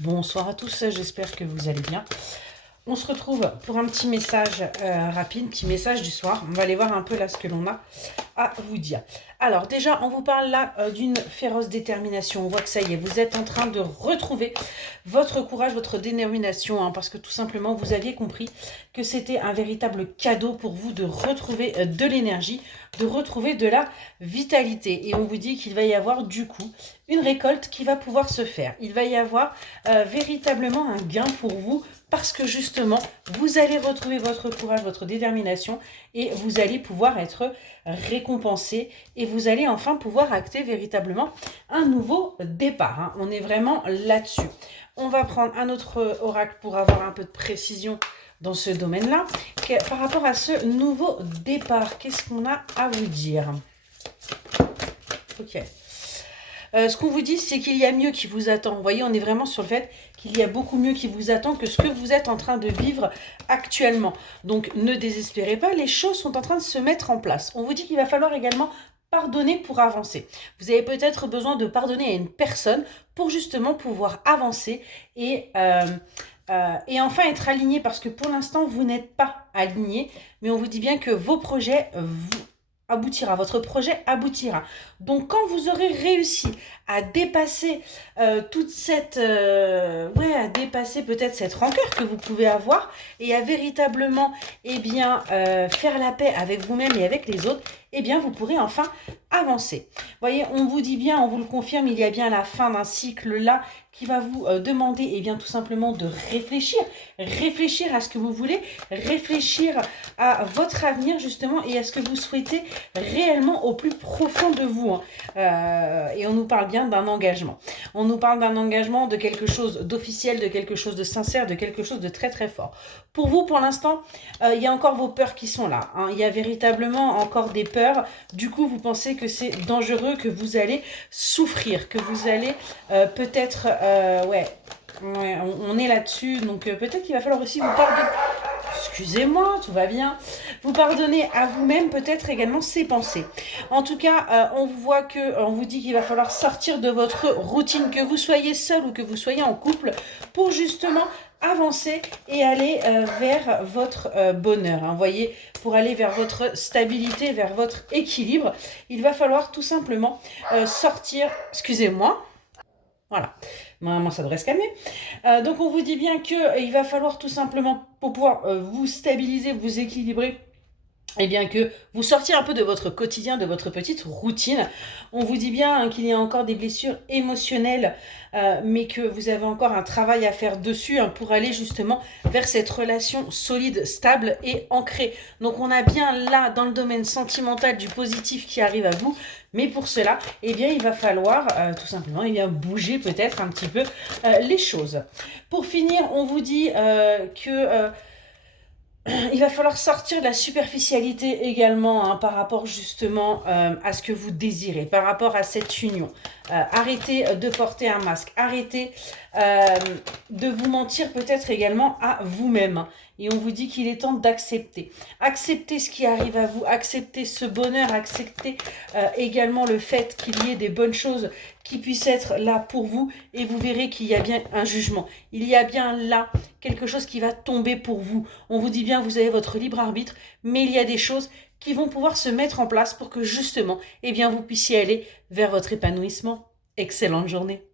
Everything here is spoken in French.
Bonsoir à tous, j'espère que vous allez bien. On se retrouve pour un petit message rapide, petit message du soir. On va aller voir un peu là ce que l'on a à vous dire. Alors déjà, on vous parle là d'une féroce détermination. On voit que ça y est, vous êtes en train de retrouver votre courage, votre détermination, hein, parce que tout simplement, vous aviez compris que c'était un véritable cadeau pour vous de retrouver de l'énergie, de retrouver de la vitalité. Et on vous dit qu'il va y avoir du coup une récolte qui va pouvoir se faire. Il va y avoir véritablement un gain pour vous parce que justement, vous allez retrouver votre courage, votre détermination et vous allez pouvoir être récompensé et vous allez enfin pouvoir acter véritablement un nouveau départ. Hein. On est vraiment là-dessus. On va prendre un autre oracle pour avoir un peu de précision dans ce domaine-là. Par rapport à ce nouveau départ, qu'est-ce qu'on a à vous dire? Ok. Ce qu'on vous dit, c'est qu'il y a mieux qui vous attend. Vous voyez, on est vraiment sur le fait qu'il y a beaucoup mieux qui vous attend que ce que vous êtes en train de vivre actuellement. Donc, ne désespérez pas, les choses sont en train de se mettre en place. On vous dit qu'il va falloir également pardonner pour avancer. Vous avez peut-être besoin de pardonner à une personne pour justement pouvoir avancer et enfin être aligné, parce que pour l'instant, vous n'êtes pas aligné, mais on vous dit bien que vos projets aboutira, votre projet aboutira. Donc quand vous aurez réussi à dépasser toute cette à dépasser peut-être cette rancœur que vous pouvez avoir et à véritablement faire la paix avec vous-même et avec les autres, eh bien vous pourrez enfin avancer. Voyez, on vous dit bien, on vous le confirme, il y a bien la fin d'un cycle là qui va vous demander tout simplement de réfléchir à ce que vous voulez, réfléchir à votre avenir justement et à ce que vous souhaitez réellement au plus profond de vous. Hein. Et on nous parle bien d'un engagement. On nous parle d'un engagement, de quelque chose d'officiel, de quelque chose de sincère, de quelque chose de très très fort. Pour vous, pour l'instant, il y a encore vos peurs qui sont là. Hein. Il y a véritablement encore des peurs. Du coup, vous pensez que c'est dangereux, que vous allez souffrir, que vous allez peut-être... on est là-dessus. Donc peut-être qu'il va falloir aussi vous pardonner. Excusez-moi, tout va bien. Vous pardonnez à vous-même peut-être également ces pensées. En tout cas, on vous dit qu'il va falloir sortir de votre routine, que vous soyez seul ou que vous soyez en couple, pour justement avancer et aller vers votre bonheur. Hein. Vous voyez, pour aller vers votre stabilité, vers votre équilibre, il va falloir tout simplement sortir. Excusez-moi. Voilà, normalement ça devrait se calmer. Donc on vous dit bien qu'il va falloir tout simplement, pour pouvoir vous stabiliser, vous équilibrer, que vous sortiez un peu de votre quotidien, de votre petite routine. On vous dit bien qu'il y a encore des blessures émotionnelles, mais que vous avez encore un travail à faire dessus pour aller justement vers cette relation solide, stable et ancrée. Donc on a bien là, dans le domaine sentimental, du positif qui arrive à vous, mais pour cela, il va falloir tout simplement bouger peut-être un petit peu les choses. Pour finir, on vous dit que... il va falloir sortir de la superficialité également par rapport justement à ce que vous désirez, par rapport à cette union. Arrêtez de porter un masque, arrêtez de vous mentir peut-être également à vous-même. Et on vous dit qu'il est temps d'accepter. Accepter ce qui arrive à vous, accepter ce bonheur, accepter également le fait qu'il y ait des bonnes choses qui puissent être là pour vous. Et vous verrez qu'il y a bien un jugement. Il y a bien là quelque chose qui va tomber pour vous. On vous dit bien, vous avez votre libre arbitre, mais il y a des choses qui vont pouvoir se mettre en place pour que justement, vous puissiez aller vers votre épanouissement. Excellente journée.